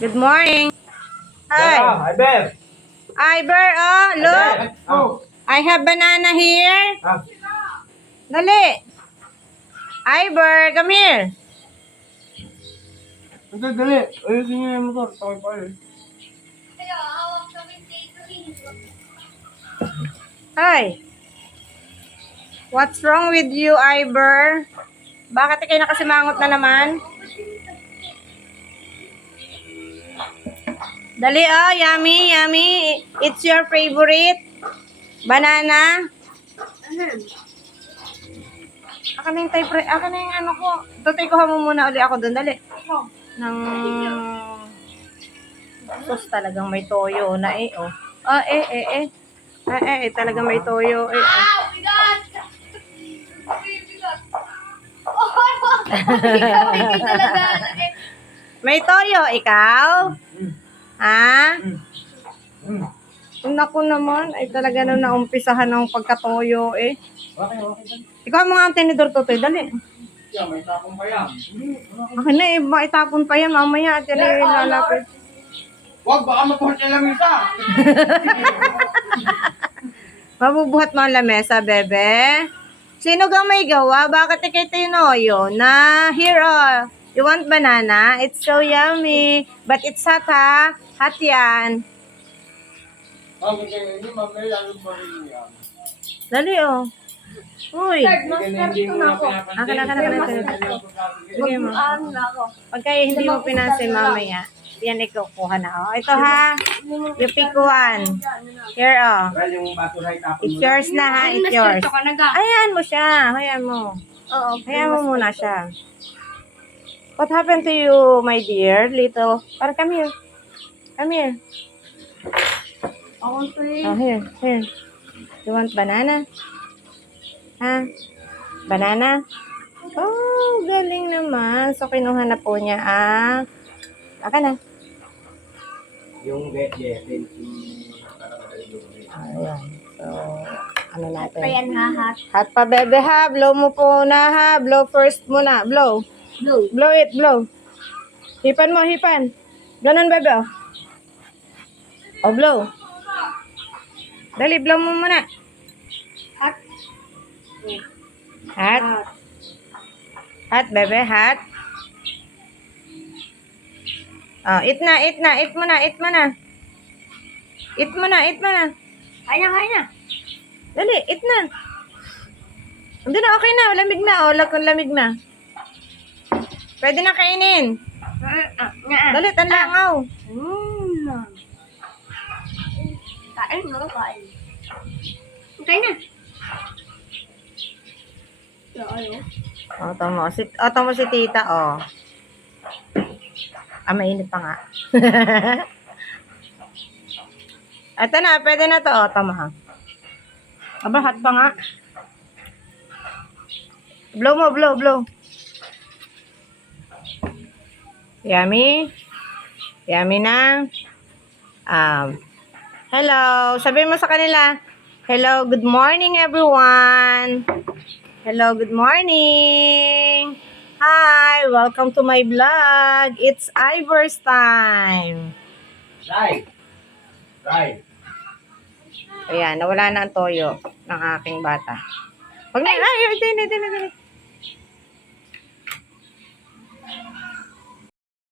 Good morning. Hi. Iber. Iber, oh, look. I have banana here. Dali. Iber, come here. Dali. Ayusin niyo yung motor. Tawag pa rin. Hi. What's wrong with you, Iber? Bakit kayo nakasimangot na naman? Dali, oh, yummy, yummy. It's your favorite banana. Akin na yung akin na yung ano ko. Tutay ko mo muna uli ako doon. Dali. Nang sus, talagang may toyo na eh, oh. Ah, talagang may toyo eh. May toyo, ikaw? Ha? Naku naman, ay talaga na naumpisahan ng pagkatoyo eh. Okay. Ikaw mga ang tinidor tutoy, dali. Yeah, may tapong pa yan. Akin na eh, maitapon pa yan mamaya at yan eh lalapit. Wag, baka mapuhat yung lamisa. Mabubuhat mo ang lamesa, bebe. Sino gang may gawa? Bakit ikay tinoyo na here oh, you want banana? It's so yummy. But it's hot ha? Hot yan. Dali oh. Uy. Akin. Sige mo. Pagka hindi mo pinansin mamaya, yan ikukuha na oh. Ito ha. You pick one. Here oh. It's yours na ha. It's yours. Hayaan mo siya. Hayaan mo. Hayaan mo muna siya. What happened to you, my dear? Little. Parang come here. Come here. Oh, here. Here. You want banana? Ha? Banana? Oh, galing naman. So, kinuha na po niya ang... Aka na. Yung get-get. Ayan. So, ano natin? Ayan ha, hot. Hot pa, bebe ha. Blow mo po na ha. Blow first muna. Blow. Blue. Blow it, blow. Hipan mo, hipan. Ganon, bebe, oh. Oh, blow. Dali, blow mo muna. Hot. Hot. Hot, bebe, hot. Oh, eat na, eat na, eat mo na, eat mo na. Eat mo na, eat mo na. Kaya na. Dali, eat na. Hindi na, okay na. Lamig na, oh. Lamig na. Pwede na kainin. Dali, tanlangaw. Kain mo, kain. Kain na. Tama si tita, oh. Ah, mainit pa nga. Ito na, pwede na to, oh. Tama ha. Aba, hot pa nga. Blow mo, blow, blow. Yummy. Yummy na. Hello. Sabihin mo sa kanila. Hello, good morning everyone. Hello, good morning. Hi, welcome to my vlog. It's Iver's time. Right. Ayan, nawala na ang toyo ng aking bata. Wag na, ay, hindi.